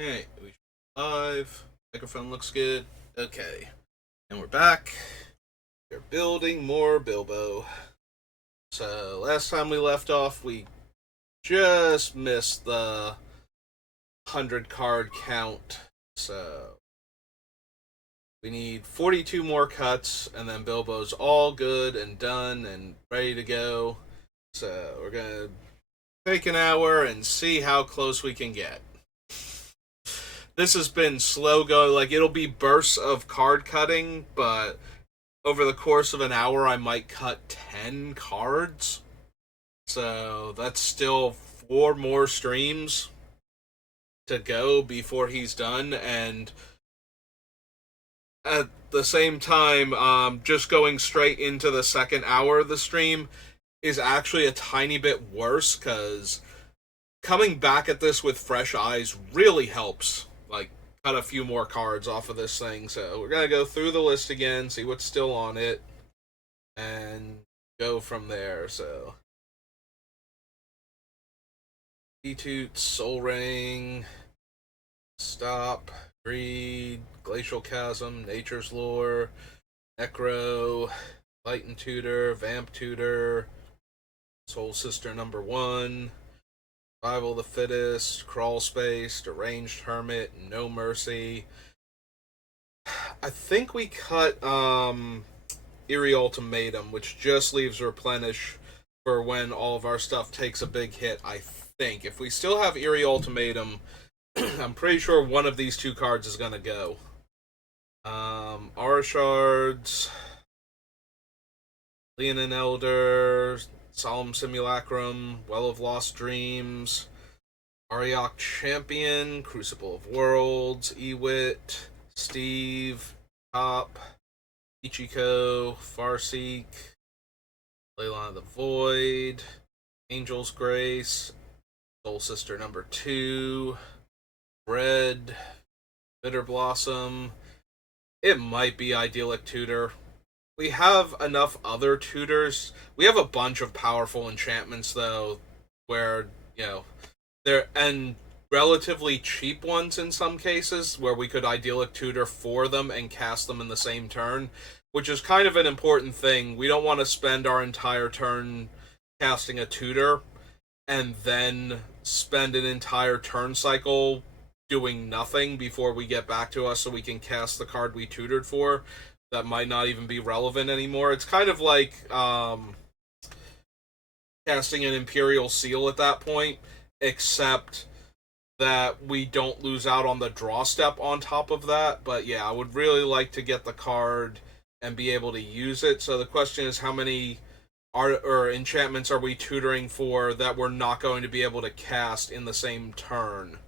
Alright, we live. Microphone looks good. Okay. And we're back. We're building more Bilbo. So, last time we left off, we just missed the 100 card count. So, we need 42 more cuts, and then Bilbo's all good and done and ready to go. So, we're gonna take an hour and see how close we can get. This has been slow going. Like, it'll be bursts of card cutting, but over the course of an hour, I might cut 10 cards. So that's still 4 more streams to go before he's done. And at the same time, just going straight into the second hour of the stream is actually a tiny bit worse because coming back at this with fresh eyes really helps. Like, cut a few more cards off of this thing. So we're gonna go through the list again, see what's still on it, and go from there. SoEtoot, Soul Ring, Stop, Greed, Glacial Chasm, Nature's Lore, Necro, Light and Tutor, Vamp Tutor, Soul Sister number 1, Survival of the Fittest, Crawl Space, Deranged Hermit, No Mercy. I think we cut Eerie Ultimatum, which just leaves Replenish for when all of our stuff takes a big hit, I think. If we still have Eerie Ultimatum, I'm pretty sure one of these 2 cards is going to go. Aura Shards, Leonin Elder, Solemn Simulacrum, Well of Lost Dreams, Ariok Champion, Crucible of Worlds, Ewit, Steve, Top, Ichiko, Farseek, Leyline of the Void, Angel's Grace, Soul Sister number 2, Red, Bitter Blossom. It might be Idyllic Tutor. We have enough other tutors. We have a bunch of powerful enchantments, though, where, they're, and relatively cheap ones in some cases, where we could Idyllic Tutor for them and cast them in the same turn, which is kind of an important thing. We don't want to spend our entire turn casting a tutor and then spend an entire turn cycle doing nothing before we get back to us so we can cast the card we tutored for that might not even be relevant anymore. It's kind of like casting an Imperial Seal at that point, except that we don't lose out on the draw step on top of that. But yeah, I would really like to get the card and be able to use it. So the question is, how many art or enchantments are we tutoring for that we're not going to be able to cast in the same turn?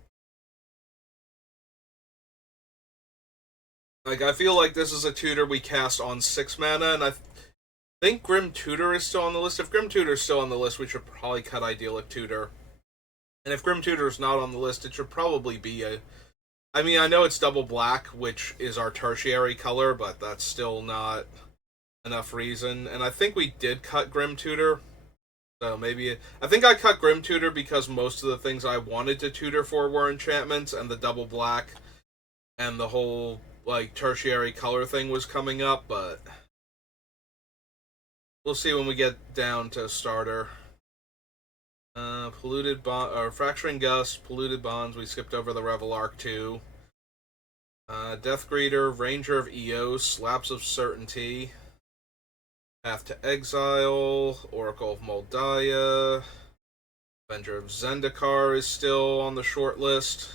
Like, I feel like this is a tutor we cast on 6 mana, and I think Grim Tutor is still on the list. If Grim Tutor is still on the list, we should probably cut Idyllic Tutor. And if Grim Tutor is not on the list, it should probably be a... I mean, I know it's double black, which is our tertiary color, but that's still not enough reason. And I think we did cut Grim Tutor. So maybe... I think I cut Grim Tutor because most of the things I wanted to tutor for were enchantments, and the double black and the whole, like, tertiary color thing was coming up, but we'll see when we get down to starter. Polluted Bond, or Fracturing Gust, Polluted Bonds, we skipped over the Revel Arc 2. Death Greeter, Ranger of Eos, Lapse of Certainty, Path to Exile, Oracle of Moldiah, Avenger of Zendikar is still on the short list.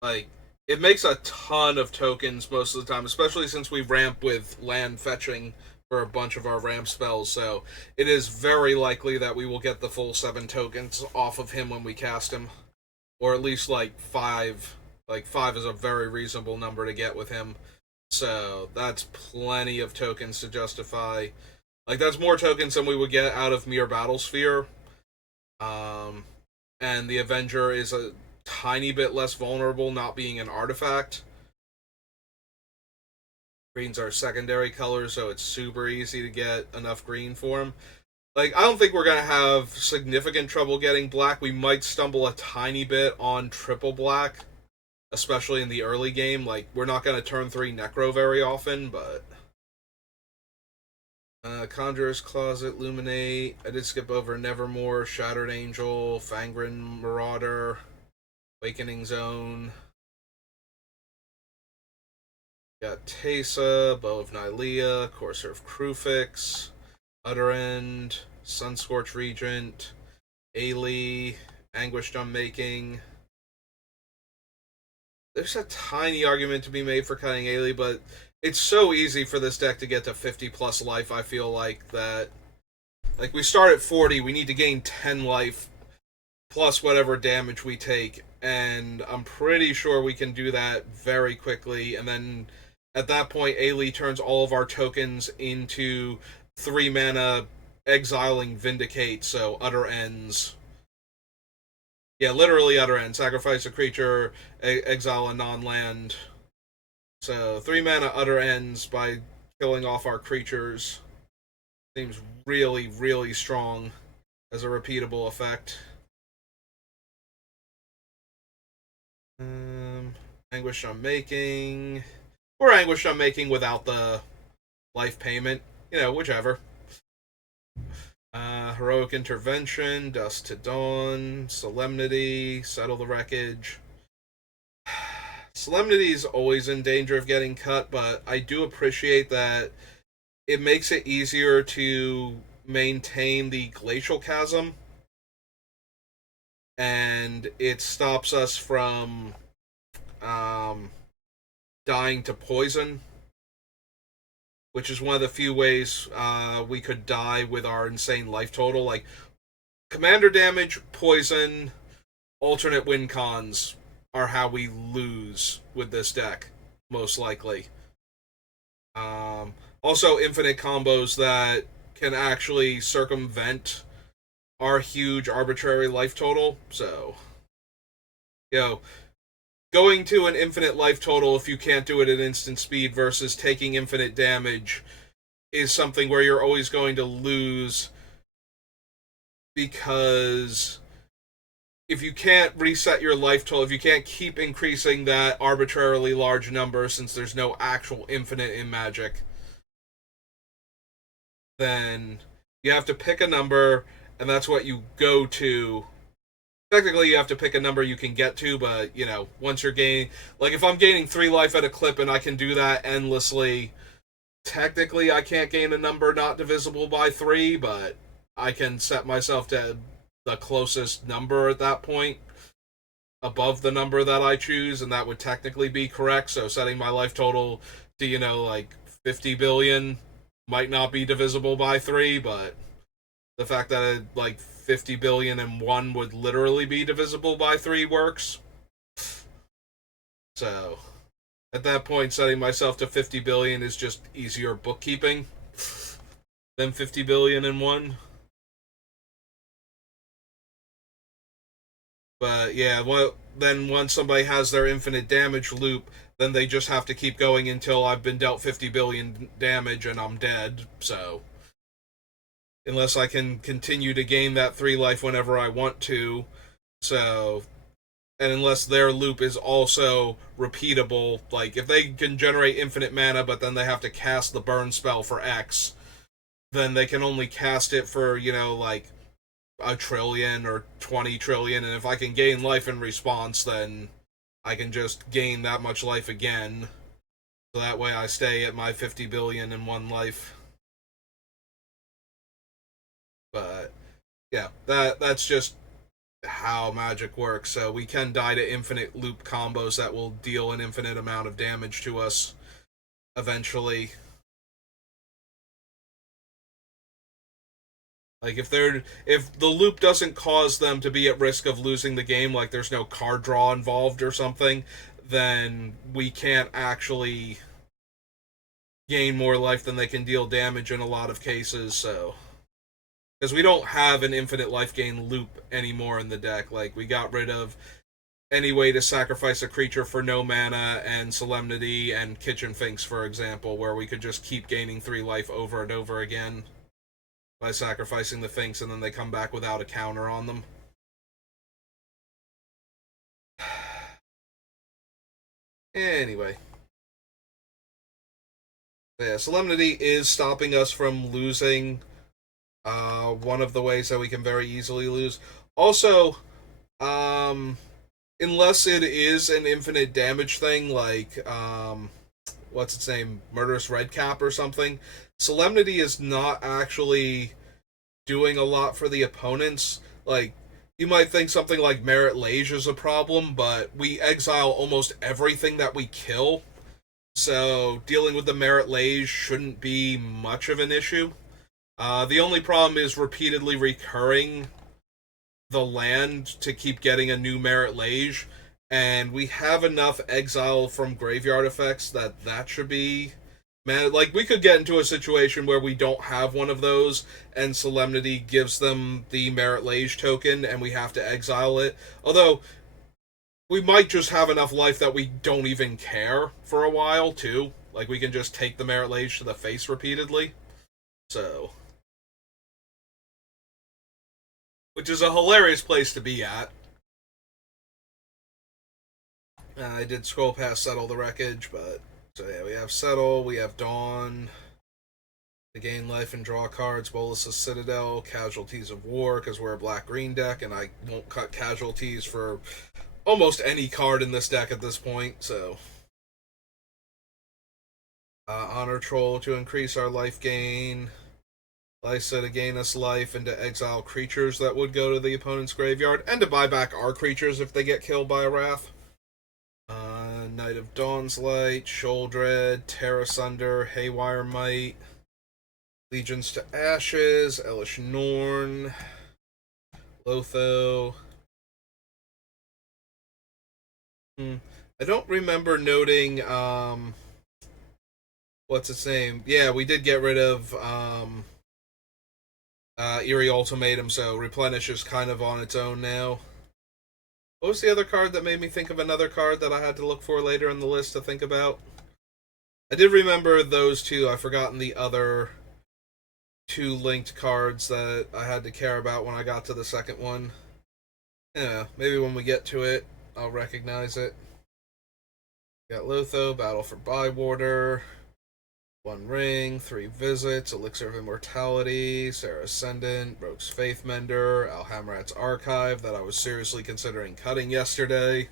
Like, it makes a ton of tokens most of the time, especially since we ramp with land fetching for a bunch of our ramp spells, so it is very likely that we will get the full 7 tokens off of him when we cast him. Or at least, like, 5. Like, 5 is a very reasonable number to get with him. So, that's plenty of tokens to justify. Like, that's more tokens than we would get out of Mere Battlesphere. And the Avenger is a tiny bit less vulnerable, not being an artifact. Green's our secondary color, so it's super easy to get enough green for him. Like, I don't think we're gonna have significant trouble getting black. We might stumble a tiny bit on triple black, especially in the early game. Like, we're not gonna turn 3 Necro very often, but Conjurer's Closet, Luminate. I did skip over Nevermore, Shattered Angel, Fangren Marauder, Awakening Zone. Got Tesa, Bow of Nylea, Courser of Crufix, Utter End, Sunscorch Regent, Ailey, Anguished Unmaking. There's a tiny argument to be made for cutting Ailey, but it's so easy for this deck to get to 50 plus life, I feel like, that. Like, we start at 40, we need to gain 10 life plus whatever damage we take, and I'm pretty sure we can do that very quickly, and then at that point, Ailey turns all of our tokens into 3 mana exiling Vindicate, so Utter Ends. Yeah, literally Utter Ends. Sacrifice a creature, exile a non land. So 3 mana Utter Ends by killing off our creatures. Seems really, really strong as a repeatable effect. Anguish Unmaking. Or Anguish Unmaking without the life payment. You know, whichever. Heroic Intervention, Dust to Dawn, Solemnity, Settle the Wreckage. Solemnity is always in danger of getting cut, but I do appreciate that it makes it easier to maintain the Glacial Chasm, and it stops us from dying to poison, which is one of the few ways we could die with our insane life total. Like, commander damage, poison, alternate win cons are how we lose with this deck, most likely. Also, infinite combos that can actually circumvent our huge arbitrary life total. So, you know, going to an infinite life total if you can't do it at instant speed versus taking infinite damage is something where you're always going to lose, because if you can't reset your life total, if you can't keep increasing that arbitrarily large number, since there's no actual infinite in Magic, then you have to pick a number, and that's what you go to. Technically, you have to pick a number you can get to, but, you know, once you're gaining... Like, if I'm gaining 3 life at a clip and I can do that endlessly, technically I can't gain a number not divisible by 3, but I can set myself to the closest number at that point above the number that I choose, and that would technically be correct. So setting my life total to, you know, like 50 billion might not be divisible by 3, but the fact that like 50 billion and 1 would literally be divisible by 3 works. So at that point, setting myself to 50 billion is just easier bookkeeping than 50 billion and 1. But yeah, well, then once somebody has their infinite damage loop, then they just have to keep going until I've been dealt 50 billion damage and I'm dead. So unless I can continue to gain that 3 life whenever I want to. So, and unless their loop is also repeatable, like if they can generate infinite mana but then they have to cast the burn spell for X, then they can only cast it for, you know, like a trillion or 20 trillion, and if I can gain life in response, then I can just gain that much life again. So that way I stay at my 50 billion and 1 life. But yeah, that's just how Magic works. So we can die to infinite loop combos that will deal an infinite amount of damage to us eventually. Like if the loop doesn't cause them to be at risk of losing the game, like there's no card draw involved or something, then we can't actually gain more life than they can deal damage in a lot of cases. So because we don't have an infinite life gain loop anymore in the deck, like we got rid of any way to sacrifice a creature for no mana and Solemnity and Kitchen Finks, for example, where we could just keep gaining 3 life over and over again. by sacrificing the Finks, and then they come back without a counter on them. Anyway. Yeah, Solemnity is stopping us from losing one of the ways that we can very easily lose. Also, unless it is an infinite damage thing, like, what's its name? Murderous Redcap or something, Solemnity is not actually doing a lot for the opponents. Like, you might think something like Merit Lage is a problem, but we exile almost everything that we kill. So dealing with the Merit Lage shouldn't be much of an issue. The only problem is repeatedly recurring the land to keep getting a new Merit Lage, and we have enough exile from graveyard effects that should be... Man, like, we could get into a situation where we don't have one of those, and Solemnity gives them the Merit Lage token, and we have to exile it. Although, we might just have enough life that we don't even care for a while, too. Like, we can just take the Merit Lage to the face repeatedly. So... which is a hilarious place to be at. I did scroll past Settle the Wreckage, but... So yeah, we have Settle, we have Dawn, to gain life and draw cards, Bolas' Citadel, Casualties of War, because we're a black-green deck, and I won't cut casualties for almost any card in this deck at this point, so... Honor Troll to increase our life gain. Lysa to gain us life and to exile creatures that would go to the opponent's graveyard, and to buy back our creatures if they get killed by a Wrath. Knight of Dawn's Light, Sholdred, Terra Sunder, Haywire Might, Legions to Ashes, Elish Norn, Lotho. I don't remember noting, what's its name? Yeah, we did get rid of, Eerie Ultimatum, so Replenish is kind of on its own now. What was the other card that made me think of another card that I had to look for later in the list to think about? I did remember those two. I've forgotten the other two linked cards that I had to care about when I got to the second one. Yeah, maybe when we get to it, I'll recognize it. Got Lotho, Battle for Bywarder, One Ring, 3 Visits, Elixir of Immortality, Sarah Ascendant, Rogue's Faithmender, Alhamrat's Archive that I was seriously considering cutting yesterday,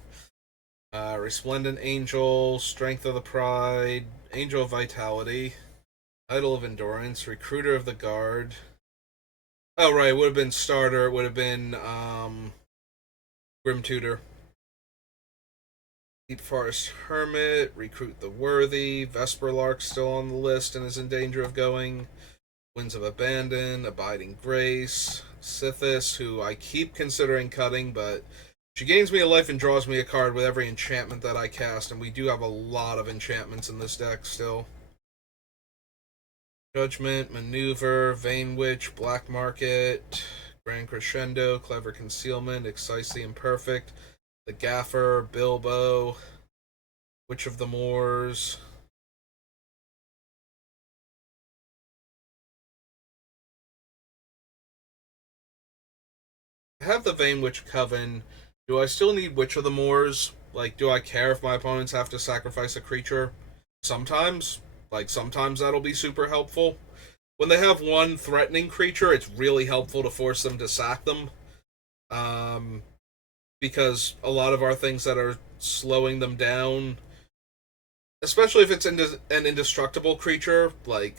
Resplendent Angel, Strength of the Pride, Angel of Vitality, Idol of Endurance, Recruiter of the Guard. Oh, right, it would have been Starter, it would have been Grim Tutor. Deep Forest Hermit, Recruit the Worthy, Vesperlark still on the list and is in danger of going, Winds of Abandon, Abiding Grace, Sithis, who I keep considering cutting, but she gains me a life and draws me a card with every enchantment that I cast, and we do have a lot of enchantments in this deck still. Judgment, Maneuver, Vein Witch, Black Market, Grand Crescendo, Clever Concealment, Excise the Imperfect, the Gaffer, Bilbo, Witch of the Moors. I have the Vein Witch Coven. Do I still need Witch of the Moors? Like, do I care if my opponents have to sacrifice a creature? Sometimes. Like, sometimes that'll be super helpful. When they have one threatening creature, it's really helpful to force them to sack them. Because a lot of our things that are slowing them down, especially if it's an indestructible creature, like...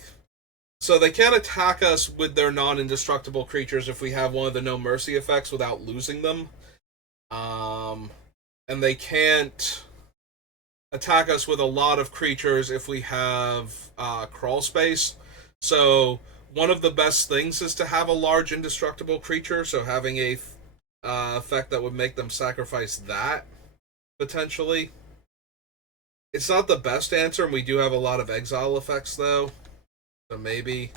So they can't attack us with their non-indestructible creatures if we have one of the No Mercy effects without losing them. And they can't attack us with a lot of creatures if we have crawl space. So one of the best things is to have a large indestructible creature, so having a effect that would make them sacrifice that, potentially. It's not the best answer, and we do have a lot of exile effects, though. So maybe.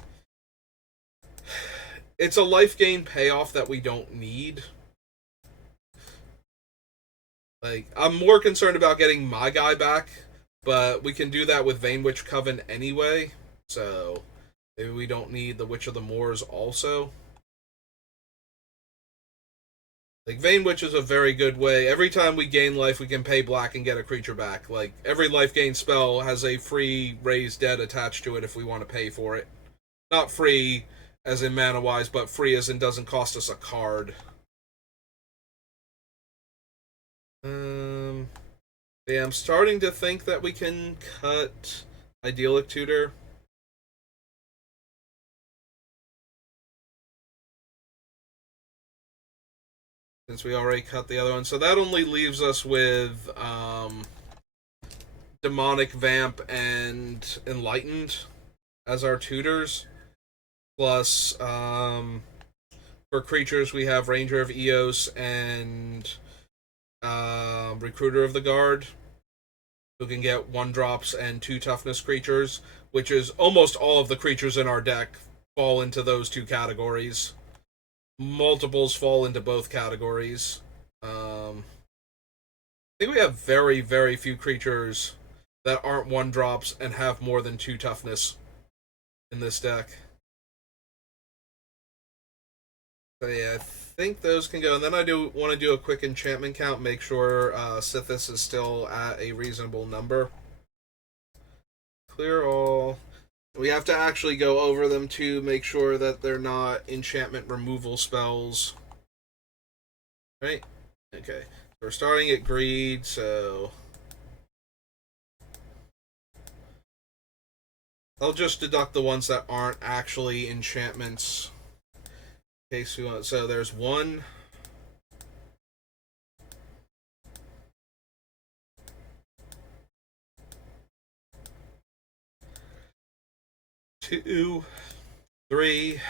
It's a life gain payoff that we don't need. Like, I'm more concerned about getting my guy back, but we can do that with Vein Witch Coven anyway, so Maybe we don't need the Witch of the Moors also. Like, Vein Witch is a very good way. Every time we gain life, we can pay black and get a creature back. Like, every life gain spell has a free Raise Dead attached to it if we want to pay for it. Not free as in mana wise, but free as in doesn't cost us a card. Yeah, I'm starting to think that we can cut Idyllic Tutor. Since we already cut the other one. So that only leaves us with Demonic Vamp and Enlightened as our tutors. Plus, for creatures, we have Ranger of Eos and Recruiter of the Guard, who can get 1-drops and 2 toughness creatures, which is almost all of the creatures in our deck fall into those 2 categories. Multiples fall into both categories. I think we have very, very few creatures that aren't 1-drops and have more than 2 toughness in this deck. So yeah, I think those can go. And then I do want to do a quick enchantment count, make sure Sithis is still at a reasonable number. Clear all. We have to actually go over them to make sure that they're not enchantment removal spells. Right? Okay. So we're starting at greed, so I'll just deduct the ones that aren't actually enchantments. In case we want. So there's 1. 2, 3.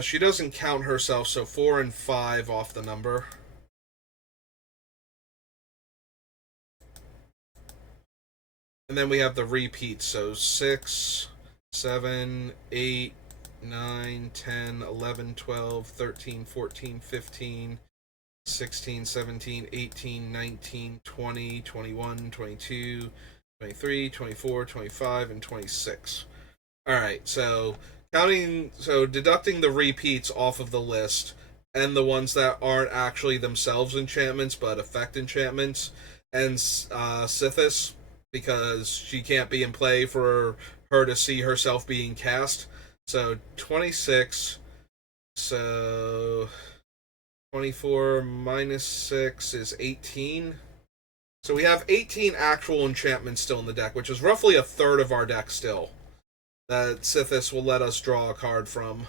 She doesn't count herself, so 4 and 5 off the number. And then we have the repeats, so 6, 7, 8, 9, 10, 11, 12, 13, 14, 15, 16, 17, 18, 19, 20, 21, 22, 23, 24, 25, and 26. Alright, so deducting the repeats off of the list and the ones that aren't actually themselves enchantments but affect enchantments, and Sithis, because she can't be in play for her to see herself being cast. So 26. So 24 minus 6 is 18. So we have 18 actual enchantments still in the deck, which is roughly a third of our deck still, that Sithis will let us draw a card from.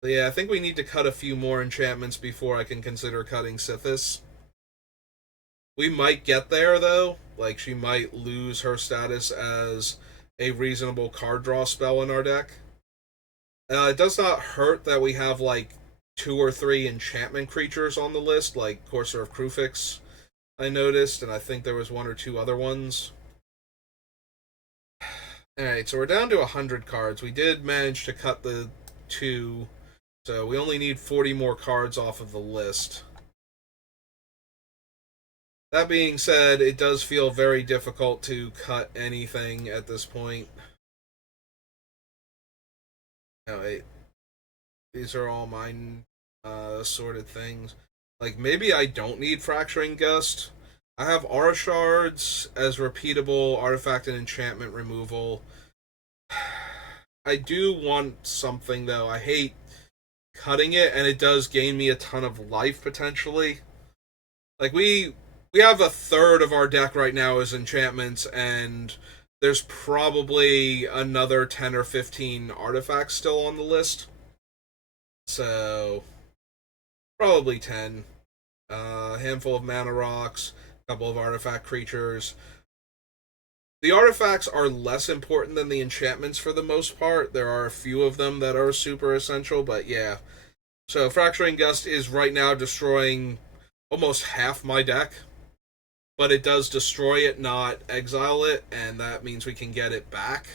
But yeah, I think we need to cut a few more enchantments before I can consider cutting Sithis. We might get there, though. Like, she might lose her status as a reasonable card draw spell in our deck. It does not hurt that we have, like, 2 or 3 enchantment creatures on the list, like Courser of Krufix, I noticed, and I think there was 1 or 2 other ones. Alright, so we're down to 100 cards. We did manage to cut the 2, so we only need 40 more cards off of the list. That being said, it does feel very difficult to cut anything at this point. No, these are all mine sorted things. Like, maybe I don't need Fracturing Gust. I have Aura Shards as repeatable artifact and enchantment removal. I do want something, though. I hate cutting it, and it does gain me a ton of life, potentially. Like, we have a third of our deck right now as enchantments, and there's probably another 10 or 15 artifacts still on the list. So, probably 10. A handful of mana rocks, a couple of artifact creatures. The artifacts are less important than the enchantments for the most part. There are a few of them that are super essential, but yeah. So, Fracturing Gust is right now destroying almost half my deck, but it does destroy it, not exile it, and that means we can get it back.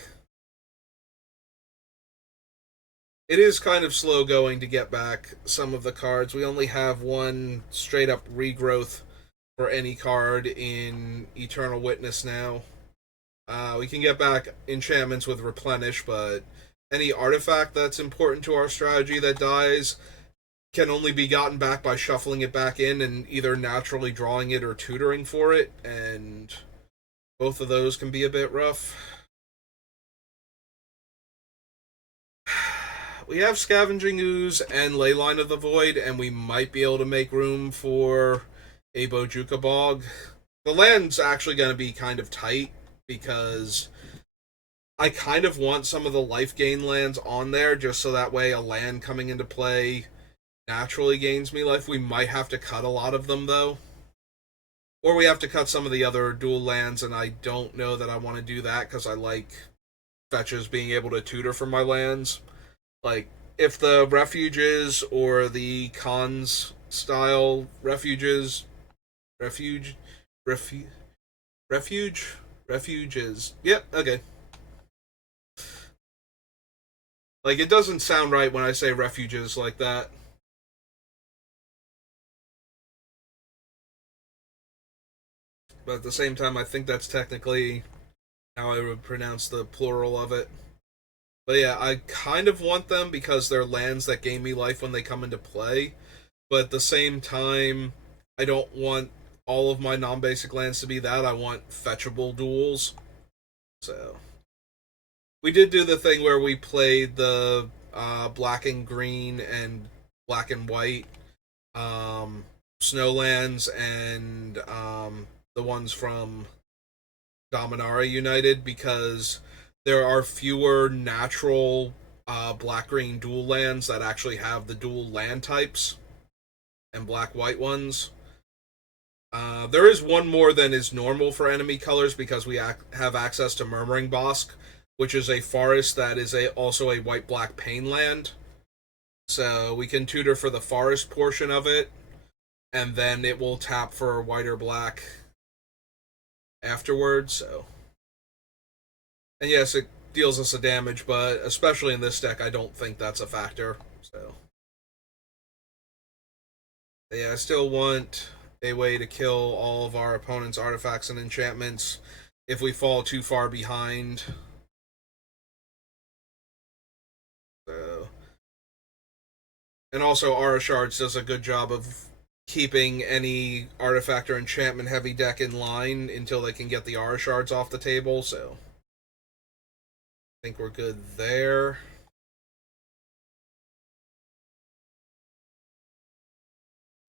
It is kind of slow going to get back some of the cards. We only have 1 straight up regrowth for any card in Eternal Witness now. We can get back enchantments with Replenish, but any artifact that's important to our strategy that dies can only be gotten back by shuffling it back in and either naturally drawing it or tutoring for it, and both of those can be a bit rough. We have Scavenging Ooze and Leyline of the Void, and we might be able to make room for a Bojuka Bog. The land's actually going to be kind of tight because I kind of want some of the life gain lands on there just so that way a land coming into play naturally gains me life. We might have to cut a lot of them though. Or we have to cut some of the other dual lands, and I don't know that I want to do that because I like fetches being able to tutor for my lands. Like, if the refuges or the cons style refuges, refuge, refuges, yep, okay. Like, it doesn't sound right when I say refuges like that. But at the same time, I think that's technically how I would pronounce the plural of it. But yeah, I kind of want them because they're lands that gain me life when they come into play. But at the same time, I don't want all of my non-basic lands to be that. I want fetchable duels. So we did do the thing where we played the black and green and black and white snowlands and the ones from Dominaria United because there are fewer natural black-green dual lands that actually have the dual land types and black-white ones. There is one more than is normal for enemy colors because we have access to Murmuring Bosk, which is a forest that is also a white-black pain land. So we can tutor for the forest portion of it, and then it will tap for white or black afterwards. So, and yes, it deals us a damage, but especially in this deck, I don't think that's a factor. So, yeah, I still want a way to kill all of our opponent's artifacts and enchantments if we fall too far behind. So, and also Aura Shards does a good job of keeping any artifact or enchantment heavy deck in line until they can get the Aura Shards off the table, so I think we're good there.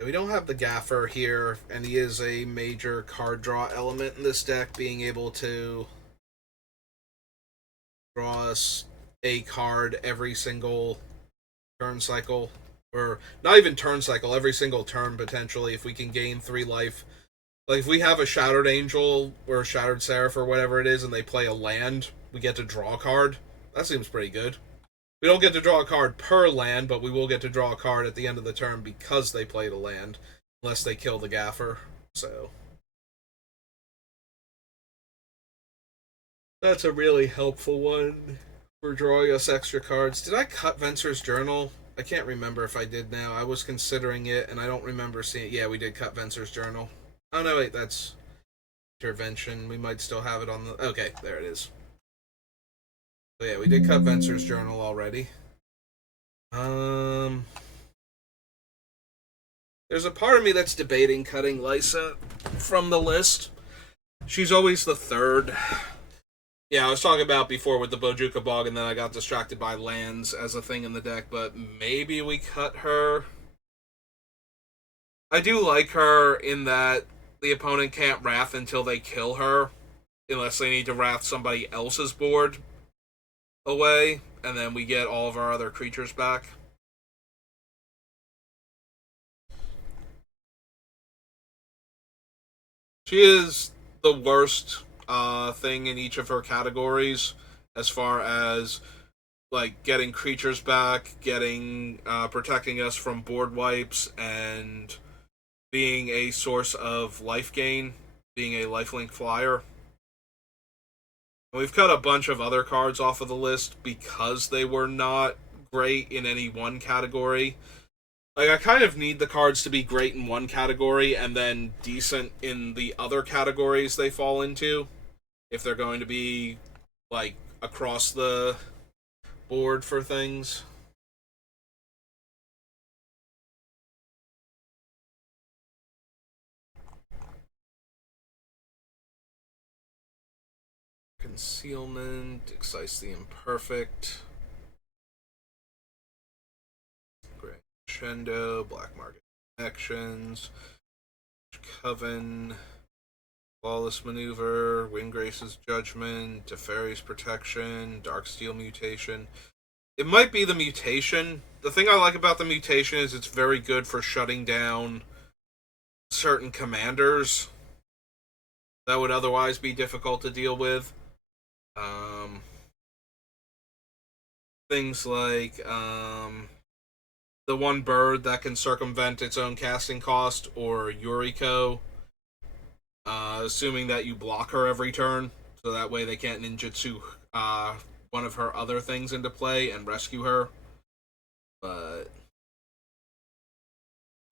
We don't have the Gaffer here, and he is a major card draw element in this deck, being able to draw us a card every single turn cycle. Or not even turn cycle, every single turn potentially, if we can gain 3 life. Like, if we have a Shattered Angel or a Shattered Seraph or whatever it is, and they play a land, we get to draw a card. That seems pretty good. We don't get to draw a card per land, but we will get to draw a card at the end of the turn because they played a land, unless they kill the Gaffer. So that's a really helpful one for drawing us extra cards. Did I cut Venser's Journal? I can't remember if I did now. I was considering it, and I don't remember seeing it. Yeah, we did cut Venser's Journal. Oh, no, wait, that's Intervention. We might still have it on the... Okay, there it is. So yeah, we did cut Venser's Journal already. There's a part of me that's debating cutting Lysa from the list. She's always the third. Yeah, I was talking about before with the Bojuka Bog, and then I got distracted by lands as a thing in the deck, but maybe we cut her. I do like her in that the opponent can't Wrath until they kill her, unless they need to Wrath somebody else's board away, and then we get all of our other creatures back. She is the worst thing in each of her categories as far as like getting creatures back, getting protecting us from board wipes, and being a source of life gain, being a lifelink flyer. We've cut a bunch of other cards off of the list because they were not great in any one category. Like, I kind of need the cards to be great in one category and then decent in the other categories they fall into, if they're going to be, like, across the board for things. Concealment, Excise the Imperfect, Grand Crescendo, Black Market Connections, Coven, Flawless Maneuver, Windgrace's Judgment, Teferi's Protection, Darksteel Mutation. It might be the mutation. The thing I like about the mutation is it's very good for shutting down certain commanders that would otherwise be difficult to deal with. Um, Things like the one bird that can circumvent its own casting cost, or Yuriko, assuming that you block her every turn, so that way they can't ninjutsu one of her other things into play and rescue her. But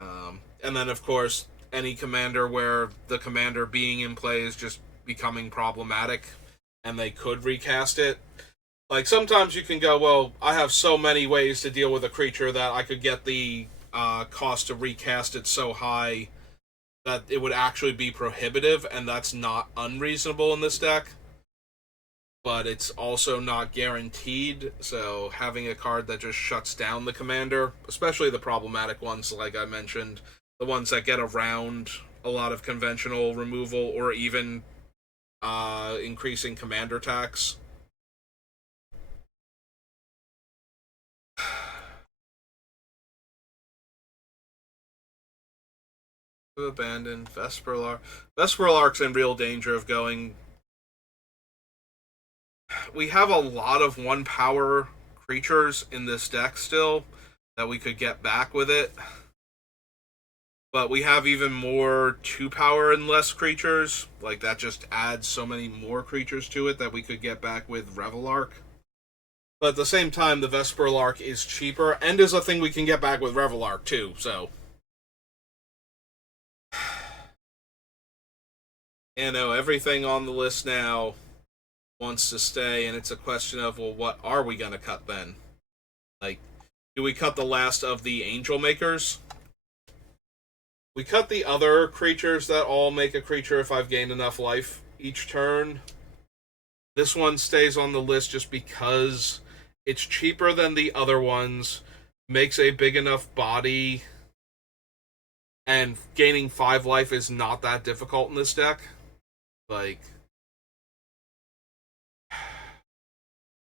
and then of course any commander where the commander being in play is just becoming problematic, and they could recast it. Like, sometimes you can go, well, I have so many ways to deal with a creature that I could get the cost to recast it so high that it would actually be prohibitive, and that's not unreasonable in this deck. But it's also not guaranteed, so having a card that just shuts down the commander, especially the problematic ones, like I mentioned, the ones that get around a lot of conventional removal or even increasing commander tax. Abandoned Vesperlark. Vesperlark's in real danger of going. We have a lot of one power creatures in this deck still that we could get back with it. But we have even more 2 power and less creatures. Like, that just adds so many more creatures to it that we could get back with Revelark. But at the same time, the Vesperlark is cheaper and is a thing we can get back with Revelark too, so. You know, everything on the list now wants to stay, and it's a question of, well, what are we going to cut then? Like, do we cut the last of the Angel Makers? We cut the other creatures that all make a creature if I've gained enough life each turn. This one stays on the list just because it's cheaper than the other ones, makes a big enough body, and gaining 5 life is not that difficult in this deck. Like,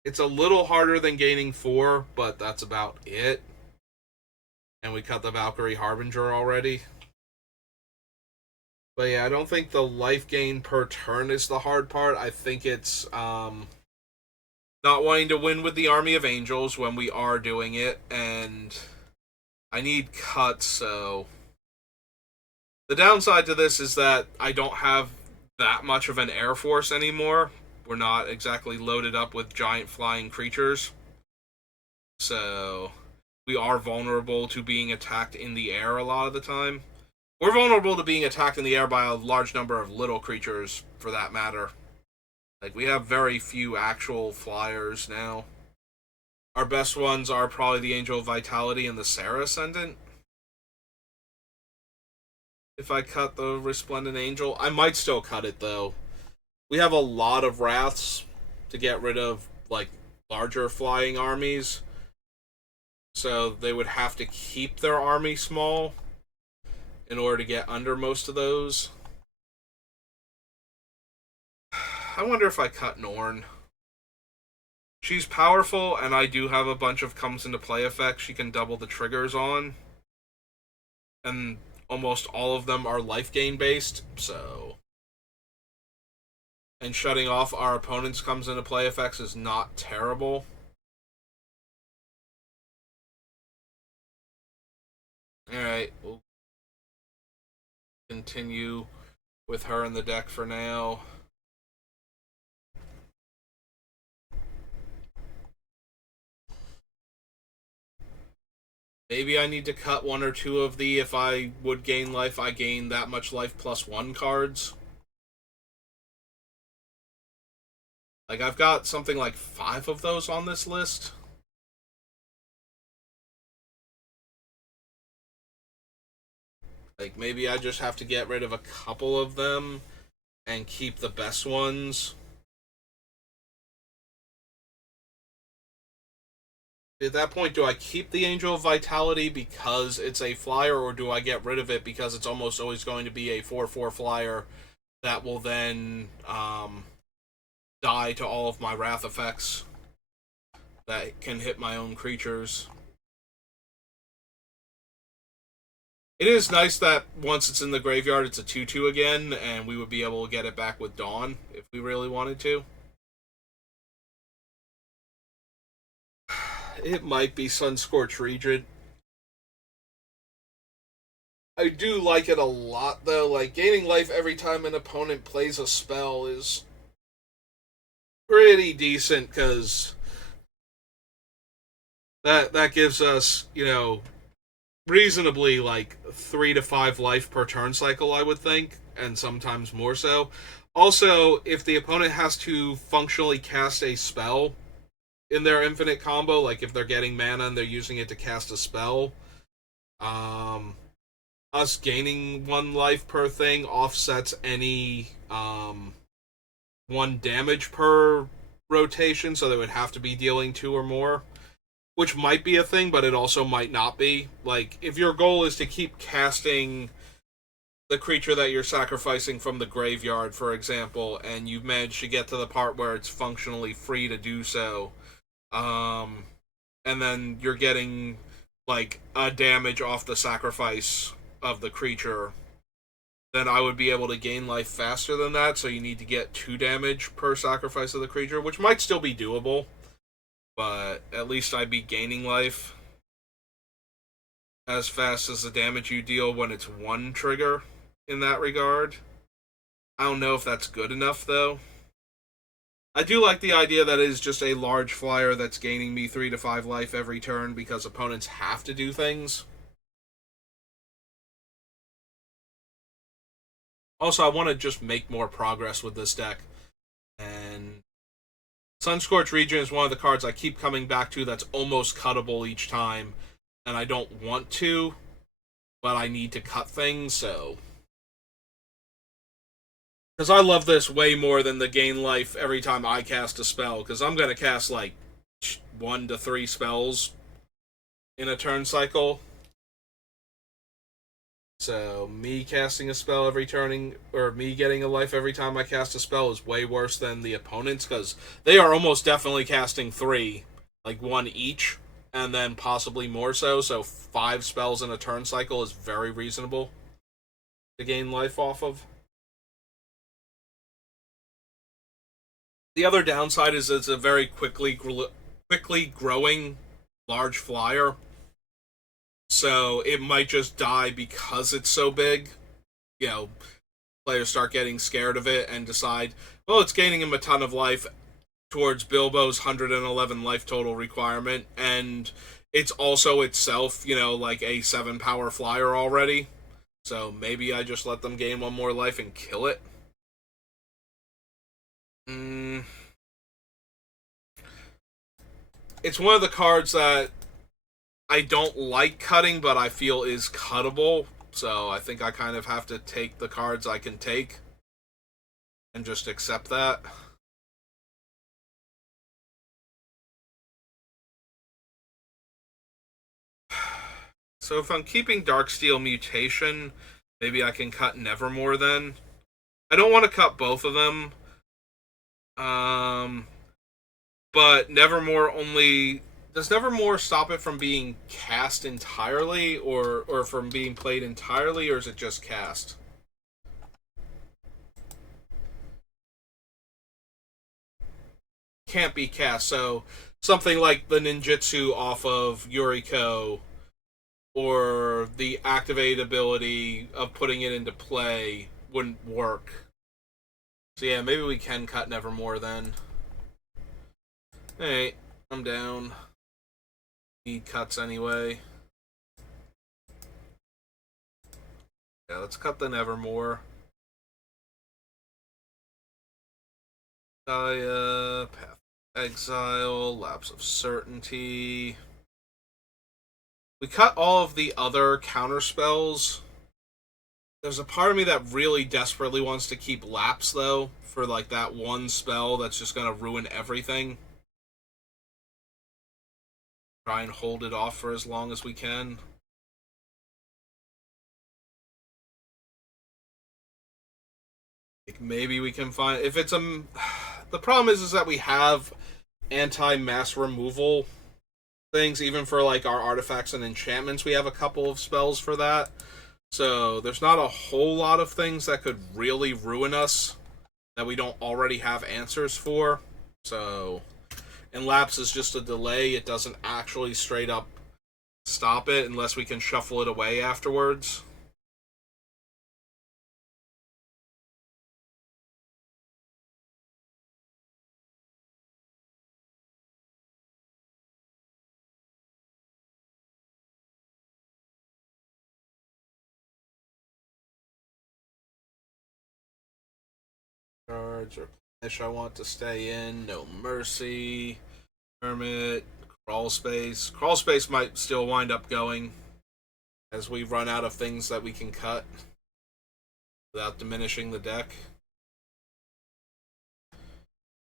it's a little harder than gaining 4, but that's about it. And we cut the Valkyrie Harbinger already. But yeah, I don't think the life gain per turn is the hard part. I think it's not wanting to win with the Army of Angels when we are doing it, and I need cuts, so the downside to this is that I don't have that much of an air force anymore. We're not exactly loaded up with giant flying creatures, so we are vulnerable to being attacked in the air a lot of the time. We're vulnerable to being attacked in the air by a large number of little creatures, for that matter. Like, we have very few actual flyers now. Our best ones are probably the Angel of Vitality and the Sarah Ascendant. If I cut the Resplendent Angel, I might still cut it, though. We have a lot of Wraths to get rid of, like, larger flying armies. So they would have to keep their army small in order to get under most of those. I wonder if I cut Norn. She's powerful, and I do have a bunch of comes into play effects she can double the triggers on. And almost all of them are life gain based, so. And shutting off our opponent's comes into play effects is not terrible. Alright, we'll continue with her in the deck for now. Maybe I need to cut one or two of the if I would gain life, I gain that much life plus one cards. Like, I've got something like 5 of those on this list. Like, maybe I just have to get rid of a couple of them and keep the best ones. At that point, do I keep the Angel of Vitality because it's a flyer, or do I get rid of it because it's almost always going to be a 4/4 flyer that will then die to all of my wrath effects that can hit my own creatures? It is nice that once it's in the graveyard, it's a 2/2 again, and we would be able to get it back with Dawn if we really wanted to. It might be Sunscorched Regent. I do like it a lot, though. Like, gaining life every time an opponent plays a spell is pretty decent, because that gives us, reasonably like 3 to 5 life per turn cycle, I would think, and sometimes more so. Also, if the opponent has to functionally cast a spell in their infinite combo, like if they're getting mana and they're using it to cast a spell, um, us gaining 1 life per thing offsets any 1 damage per rotation, so they would have to be dealing 2 or more, which might be a thing, but it also might not be. Like, if your goal is to keep casting the creature that you're sacrificing from the graveyard, for example, and you've managed to get to the part where it's functionally free to do so, and then you're getting, like, a damage off the sacrifice of the creature, then I would be able to gain life faster than that, so you need to get 2 damage per sacrifice of the creature, which might still be doable, but at least I'd be gaining life as fast as the damage you deal when it's 1 trigger in that regard. I don't know if that's good enough, though. I do like the idea that it is just a large flyer that's gaining me 3 to 5 life every turn because opponents have to do things. Also, I want to just make more progress with this deck, and Sunscorched Regent is one of the cards I keep coming back to that's almost cuttable each time, and I don't want to, but I need to cut things, so. Because I love this way more than the gain life every time I cast a spell, because I'm going to cast like 1 to 3 spells in a turn cycle. So me casting a spell every turning, or me getting a life every time I cast a spell, is way worse than the opponents, because they are almost definitely casting 3, like 1 each, and then possibly more so. So 5 spells in a turn cycle is very reasonable to gain life off of. The other downside is it's a very quickly growing large flyer, so it might just die because it's so big. You know, players start getting scared of it and decide, well, it's gaining him a ton of life towards Bilbo's 111 life total requirement, and it's also itself, like a 7 power flyer already. So maybe I just let them gain 1 more life and kill it. It's one of the cards that I don't like cutting, but I feel is cuttable. So I think I kind of have to take the cards I can take and just accept that. So if I'm keeping Darksteel Mutation, maybe I can cut Nevermore then. I don't want to cut both of them. But Nevermore only... Does Nevermore stop it from being cast entirely, or from being played entirely, or is it just cast? Can't be cast, so something like the ninjutsu off of Yuriko, or the activate ability of putting it into play wouldn't work. So yeah, maybe we can cut Nevermore then. Hey, I'm down. Need cuts anyway. Yeah, let's cut the Nevermore. Gaia, Path of Exile, Lapse of Certainty. We cut all of the other counter spells. There's a part of me that really desperately wants to keep Lapse, though, for like that one spell that's just gonna ruin everything. Try and hold it off for as long as we can. Like maybe we can find if it's a. The problem is that we have anti-mass removal things, even for like our artifacts and enchantments. We have a couple of spells for that, so there's not a whole lot of things that could really ruin us that we don't already have answers for. So, and Lapse is just a delay. It doesn't actually straight up stop it unless we can shuffle it away afterwards. Cards or Replenish I want to stay in. No Mercy. Hermit. Crawl Space. Crawl Space might still wind up going as we run out of things that we can cut without diminishing the deck.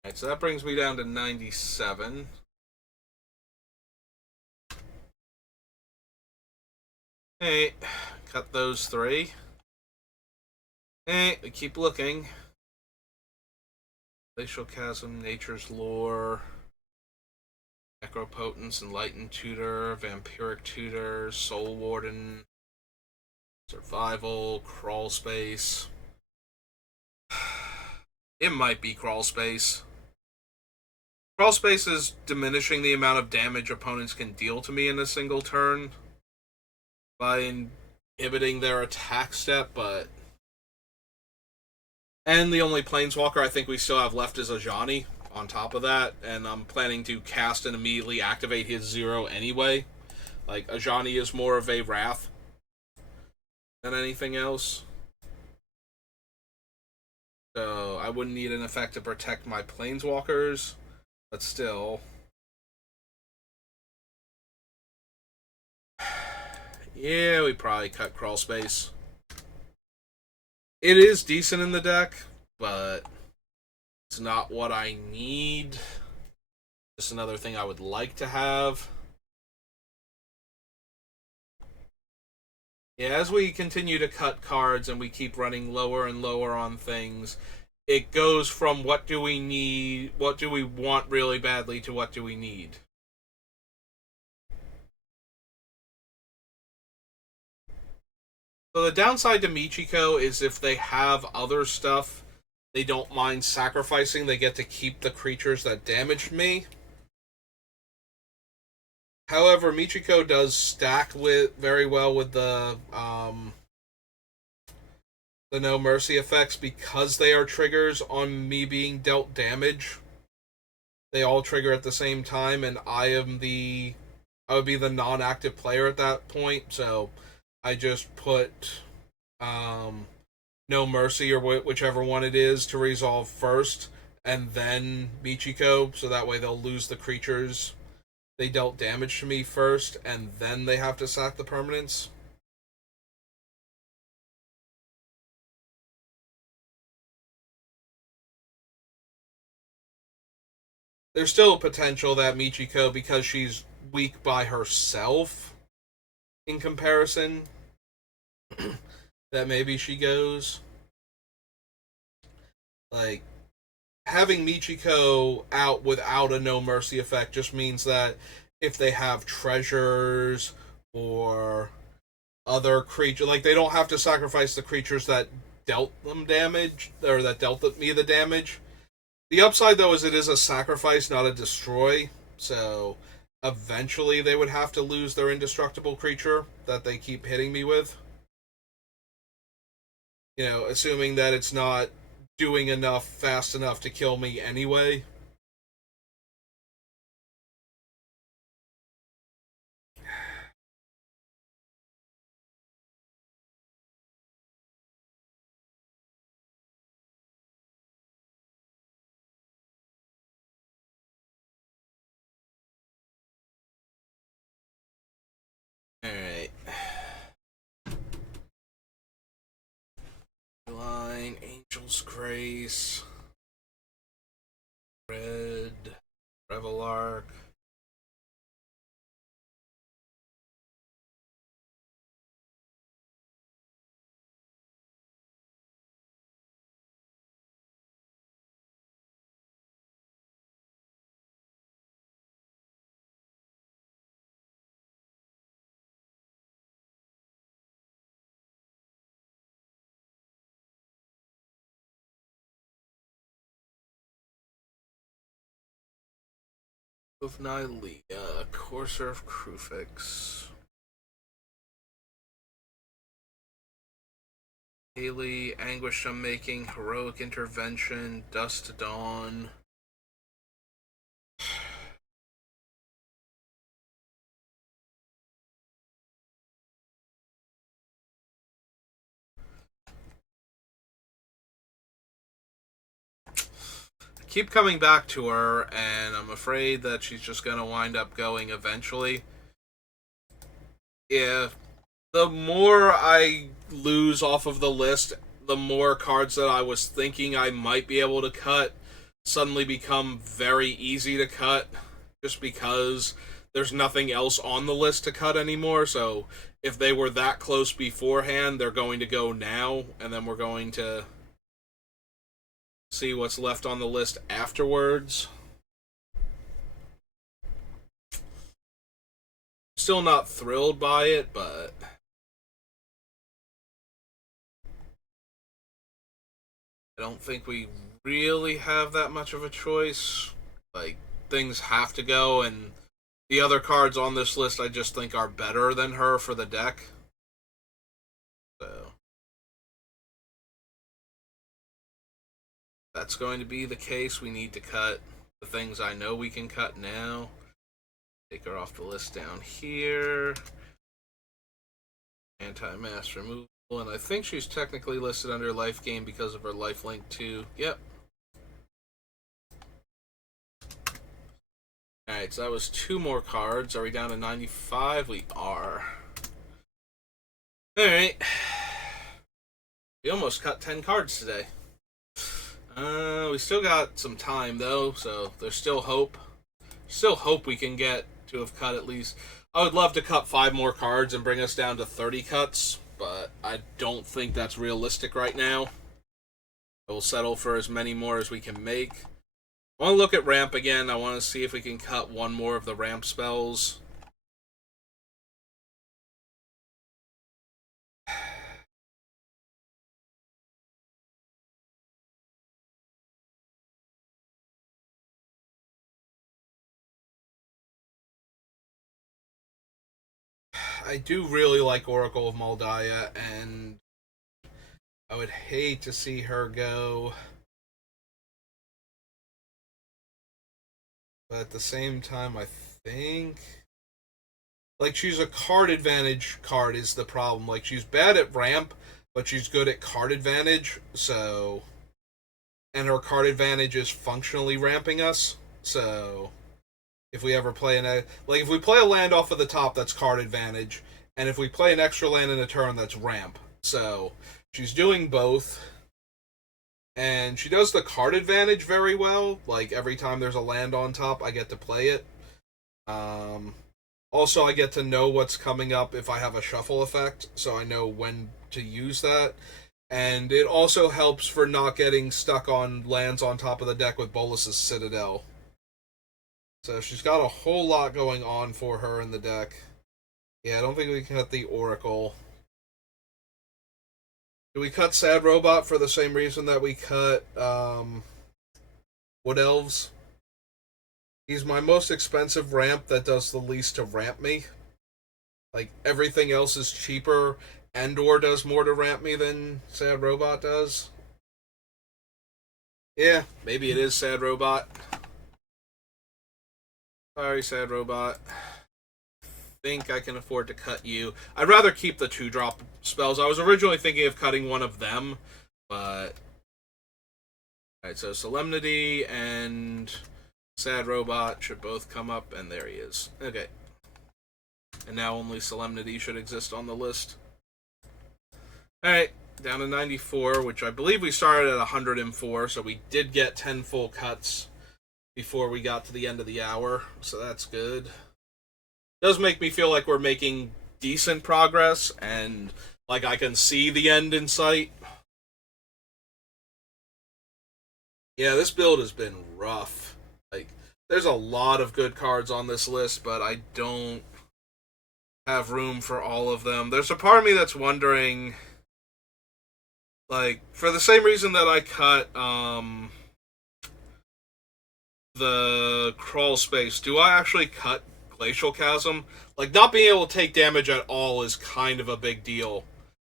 Alright, so that brings me down to 97. Hey, cut those three. Hey, we keep looking. Glacial Chasm, Nature's Lore, Necropotence, Enlightened Tutor, Vampiric Tutor, Soul Warden, Survival, Crawl Space. It might be Crawl Space. Crawl Space is diminishing the amount of damage opponents can deal to me in a single turn by inhibiting their attack step, but. And the only Planeswalker I think we still have left is Ajani on top of that, and I'm planning to cast and immediately activate his 0 anyway. Like, Ajani is more of a Wrath than anything else. So I wouldn't need an effect to protect my Planeswalkers, but still. Yeah, we probably cut Crawl Space. It is decent in the deck, but it's not what I need. Just another thing I would like to have. Yeah, as we continue to cut cards and we keep running lower and lower on things, it goes from what do we need, what do we want really badly, to what do we need. So the downside to Michiko is if they have other stuff they don't mind sacrificing, they get to keep the creatures that damaged me. However, Michiko does stack with very well with the no mercy effects because they are triggers on me being dealt damage. They all trigger at the same time, and I would be the non-active player at that point. So I just put no mercy or whichever one it is to resolve first, and then Michiko, so that way they'll lose the creatures they dealt damage to me first, and then they have to sack the permanents. There's still a potential that Michiko, because she's weak by herself in comparison, that maybe she goes. Like, having Michiko out without a no mercy effect just means that if they have treasures or other creature, like they don't have to sacrifice the creatures that dealt them damage or that dealt me the damage. The upside though is it is a sacrifice, not a destroy. So eventually they would have to lose their indestructible creature that they keep hitting me with. You know, assuming that it's not doing enough fast enough to kill me anyway. Angel's Grace. Red. Revelark. Of Nylea. Courser of Krufix. Haley, Anguish I'm making, Heroic Intervention, Dust to Dawn. I keep coming back to her, and I'm afraid that she's just going to wind up going eventually. Yeah, the more I lose off of the list, the more cards that I was thinking I might be able to cut suddenly become very easy to cut just because there's nothing else on the list to cut anymore. So if they were that close beforehand, they're going to go now, and then we're going to see what's left on the list afterwards. Still not thrilled by it, but I don't think we really have that much of a choice. Like, things have to go, and the other cards on this list I just think are better than her for the deck. So that's going to be the case. We need to cut the things I know we can cut now. Take her off the list down here. Anti-mass removal. And I think she's technically listed under life gain because of her lifelink too. Yep. Alright, so that was 2 more cards. Are we down to 95? We are. Alright. We almost cut 10 cards today. We still got some time though, so there's still hope. Still hope we can get to have cut at least. I would love to cut 5 more cards and bring us down to 30 cuts, but I don't think that's realistic right now. We'll settle for as many more as we can make. I want to look at ramp again. I want to see if we can cut 1 more of the ramp spells. I do really like Oracle of Moldiah, and I would hate to see her go. But at the same time, I think... Like, she's a card advantage card is the problem. Like, she's bad at ramp, but she's good at card advantage, so... And her card advantage is functionally ramping us, so... If we ever play like, if we play a land off of the top, that's card advantage, and if we play an extra land in a turn, that's ramp. So, she's doing both, and she does the card advantage very well. Like, every time there's a land on top, I get to play it. Also, I get to know what's coming up if I have a shuffle effect, so I know when to use that. And it also helps for not getting stuck on lands on top of the deck with Bolas's Citadel. So she's got a whole lot going on for her in the deck. Yeah, I don't think we can cut the Oracle. Do we cut Sad Robot for the same reason that we cut Wood Elves? He's my most expensive ramp that does the least to ramp me. Like, everything else is cheaper and or does more to ramp me than Sad Robot does. Yeah, maybe it is Sad Robot. Sorry, Sad Robot. Think I can afford to cut you. I'd rather keep the 2-drop spells. I was originally thinking of cutting one of them, but... Alright, so Solemnity and Sad Robot should both come up, and there he is. Okay. And now only Solemnity should exist on the list. Alright, down to 94, which I believe we started at 104, so we did get 10 full cuts before we got to the end of the hour, so that's good. It does make me feel like we're making decent progress, and like I can see the end in sight. Yeah, this build has been rough. Like, there's a lot of good cards on this list, but I don't have room for all of them. There's a part of me that's wondering, like, for the same reason that I cut the crawl space, do I actually cut Glacial Chasm? Like, not being able to take damage at all is kind of a big deal.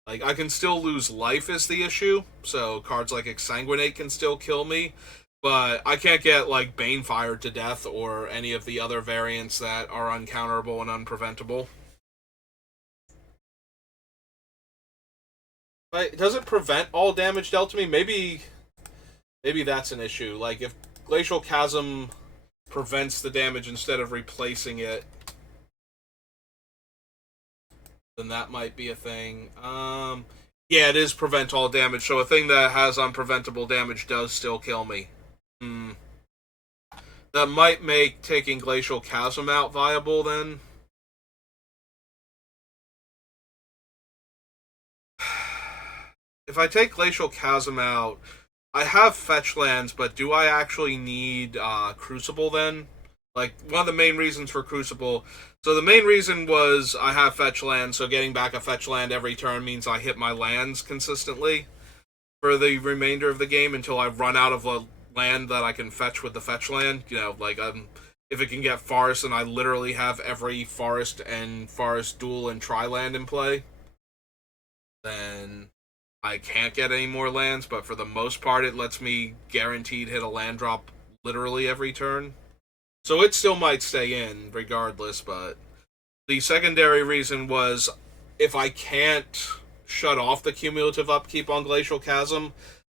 Like, I can still lose life is the issue, so cards like Exsanguinate can still kill me, but I can't get, like, Banefired to death or any of the other variants that are uncounterable and unpreventable. But does it prevent all damage dealt to me? Maybe that's an issue. Like, if Glacial Chasm prevents the damage instead of replacing it, then that might be a thing. Yeah, it is prevent all damage, so a thing that has unpreventable damage does still kill me. That might make taking Glacial Chasm out viable, then. If I take Glacial Chasm out, I have fetch lands, but do I actually need Crucible then? Like, one of the main reasons for Crucible... So the main reason was I have fetch lands, so getting back a fetch land every turn means I hit my lands consistently for the remainder of the game until I run out of a land that I can fetch with the fetch land. You know, like, if it can get Forest, and I literally have every Forest and Forest Dual and Tri-land in play, then I can't get any more lands, but for the most part it lets me guaranteed hit a land drop literally every turn. So it still might stay in regardless, but the secondary reason was if I can't shut off the cumulative upkeep on Glacial Chasm,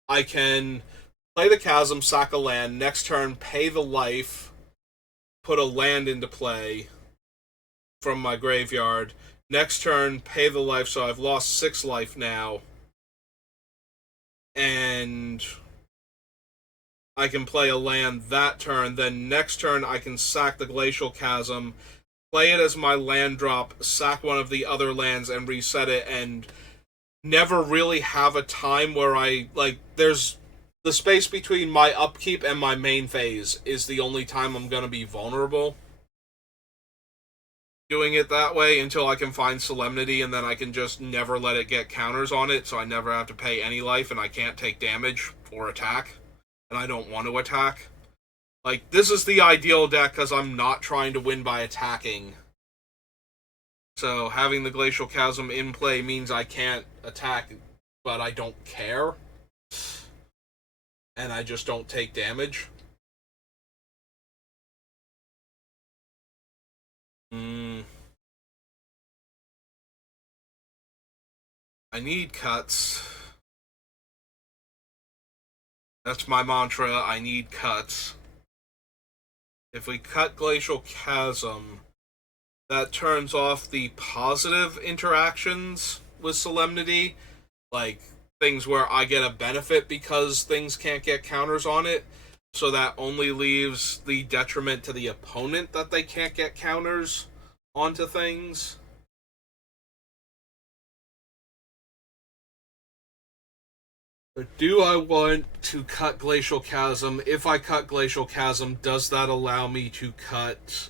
I can play the Chasm, sack a land, next turn pay the life, put a land into play from my graveyard, next turn pay the life, so I've lost 6 life now, and I can play a land that turn. Then next turn I can sack the Glacial Chasm, play it as my land drop, sack one of the other lands, and reset it, and never really have a time where there's the space between my upkeep and my main phase is the only time I'm going to be vulnerable. Doing it that way until I can find Solemnity, and then I can just never let it get counters on it, so I never have to pay any life, and I can't take damage or attack, and I don't want to attack. Like, this is the ideal deck because I'm not trying to win by attacking. So having the Glacial Chasm in play means I can't attack, but I don't care. And I just don't take damage. I need cuts. That's my mantra, I need cuts. If we cut Glacial Chasm, that turns off the positive interactions with Solemnity, like things where I get a benefit because things can't get counters on it, so that only leaves the detriment to the opponent that they can't get counters onto things. But do I want to cut Glacial Chasm? If I cut Glacial Chasm, does that allow me to cut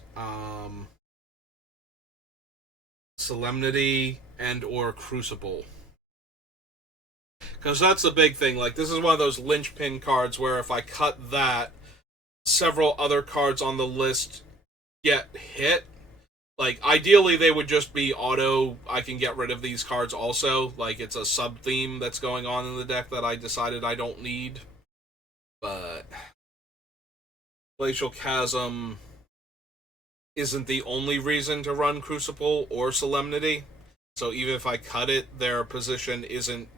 Solemnity and or Crucible? Because that's the big thing. Like, this is one of those linchpin cards where if I cut that, several other cards on the list get hit. Like, ideally they would just be auto, I can get rid of these cards also. Like, it's a sub-theme that's going on in the deck that I decided I don't need. But Glacial Chasm isn't the only reason to run Crucible or Solemnity. So even if I cut it, their position isn't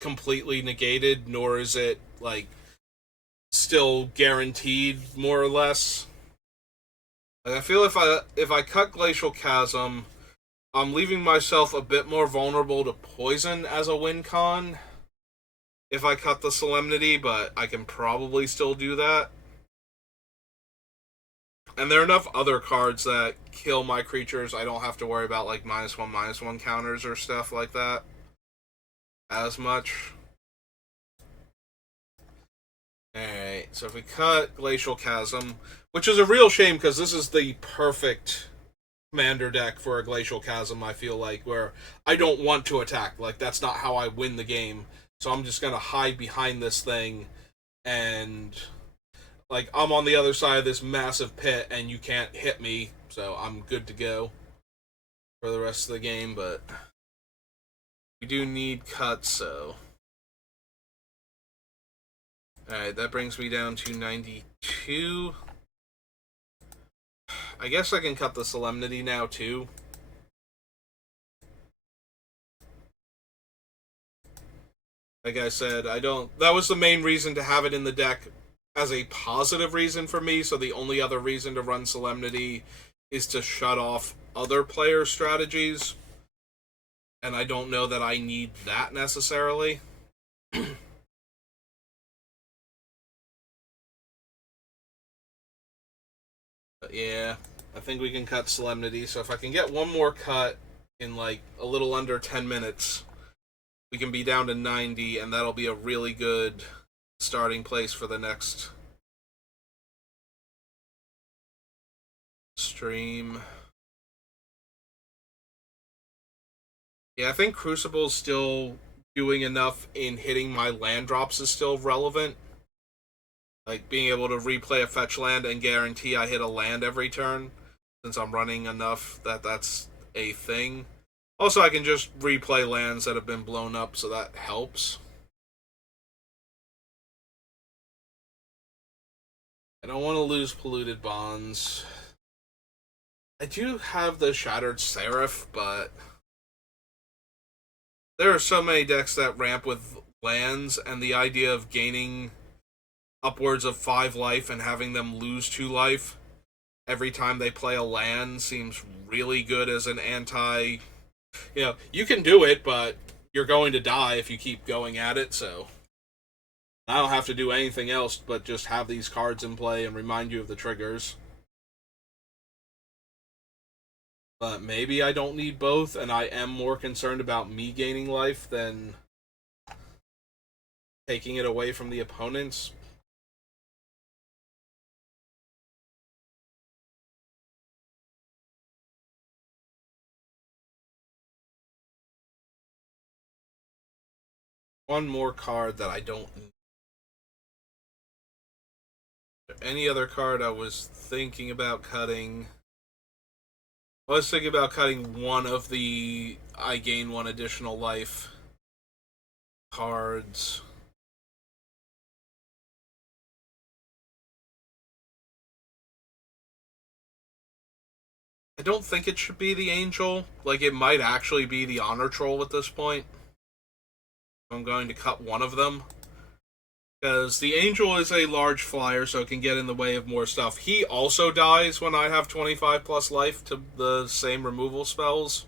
completely negated, nor is it, like, still guaranteed, more or less. Like, I feel if I cut Glacial Chasm, I'm leaving myself a bit more vulnerable to poison as a win con if I cut the Solemnity, but I can probably still do that. And there are enough other cards that kill my creatures. I don't have to worry about like -1/-1 counters or stuff like that as much. Alright, so if we cut Glacial Chasm, which is a real shame because this is the perfect commander deck for a Glacial Chasm, I feel like, where I don't want to attack. Like, that's not how I win the game. So I'm just going to hide behind this thing and, like, I'm on the other side of this massive pit and you can't hit me, so I'm good to go for the rest of the game, but we do need cuts, so... Alright, that brings me down to 92. I guess I can cut the Solemnity now, too. Like I said, I don't... That was the main reason to have it in the deck as a positive reason for me, so the only other reason to run Solemnity is to shut off other player strategies. And I don't know that I need that necessarily. But yeah, I think we can cut Solemnity, so if I can get one more cut in like a little under 10 minutes, we can be down to 90, and that'll be a really good starting place for the next stream. Yeah, I think Crucible's still doing enough in hitting my land drops is still relevant. Like, being able to replay a fetch land and guarantee I hit a land every turn, since I'm running enough that that's a thing. Also, I can just replay lands that have been blown up, so that helps. I don't want to lose Polluted Bonds. I do have the Shattered Seraph, but there are so many decks that ramp with lands, and the idea of gaining upwards of 5 life and having them lose 2 life every time they play a land seems really good as an anti... You know, you can do it, but you're going to die if you keep going at it, so... I don't have to do anything else but just have these cards in play and remind you of the triggers. But maybe I don't need both, and I am more concerned about me gaining life than taking it away from the opponents. One more card that I don't need. Any other card I was thinking about cutting? I was thinking about cutting one of the I gain 1 additional life cards. I don't think it should be the Angel. Like, it might actually be the Honor Troll at this point. I'm going to cut one of them. Because the Angel is a large flyer, so it can get in the way of more stuff. He also dies when I have 25 plus life to the same removal spells.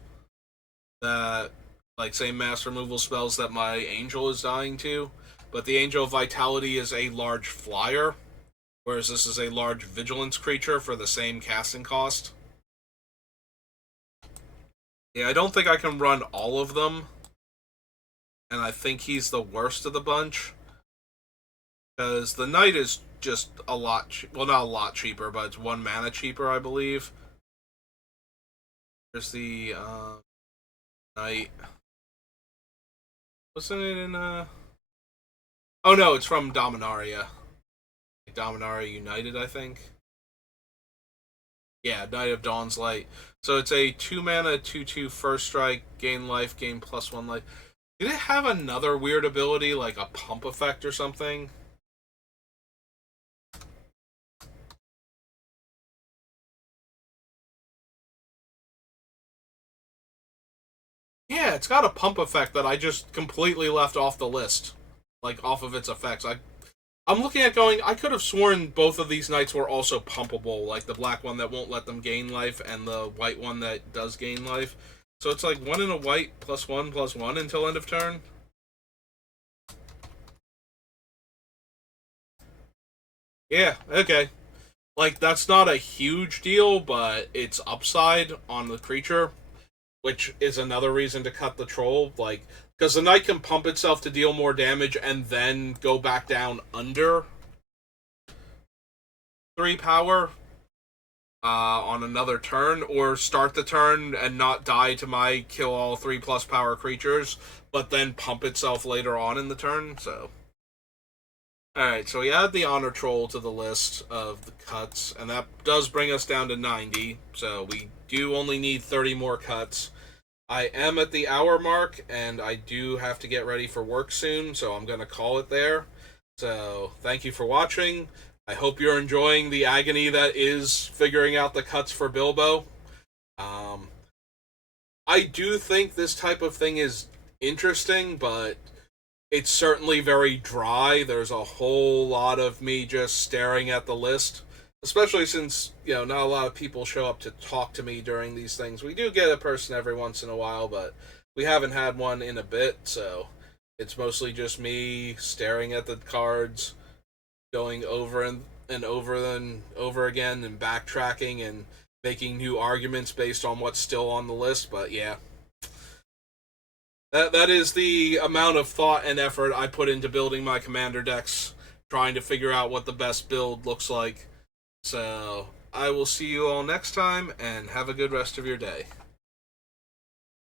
That, like, same mass removal spells that my Angel is dying to. But the Angel of Vitality is a large flyer, whereas this is a large vigilance creature for the same casting cost. Yeah, I don't think I can run all of them. And I think he's the worst of the bunch. Because the Knight is just a lot... Well, not a lot cheaper, but it's 1 mana cheaper, I believe. There's the Knight. Wasn't it in... Oh, no, it's from Dominaria. Dominaria United, I think. Yeah, Knight of Dawn's Light. So it's a 2 mana, 2/2 first strike, gain life, gain +1 life. Did it have another weird ability, like a pump effect or something? Yeah, it's got a pump effect that I just completely left off the list. Like, off of its effects. I'm looking at going, I could have sworn both of these knights were also pumpable, like the black one that won't let them gain life and the white one that does gain life. So it's like 1 in a white, +1/+1 until end of turn? Yeah, okay. Like, that's not a huge deal, but it's upside on the creature, which is another reason to cut the troll. Like, because the knight can pump itself to deal more damage and then go back down under 3 power on another turn, or start the turn and not die to my kill all 3+ power creatures, but then pump itself later on in the turn. So, alright, so we add the honor troll to the list of the cuts, and that does bring us down to 90. So we do only need 30 more cuts. I am at the hour mark, and I do have to get ready for work soon, so I'm going to call it there. So, thank you for watching. I hope you're enjoying the agony that is figuring out the cuts for Bilbo. Um, I do think this type of thing is interesting, but it's certainly very dry. There's a whole lot of me just staring at the list, especially since, not a lot of people show up to talk to me during these things. We do get a person every once in a while, but we haven't had one in a bit, so it's mostly just me staring at the cards, going over and over again, and backtracking and making new arguments based on what's still on the list. But yeah, that is the amount of thought and effort I put into building my commander decks, trying to figure out what the best build looks like. So I will see you all next time, and have a good rest of your day.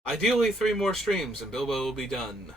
Ideally 3 more streams and Bilbo will be done.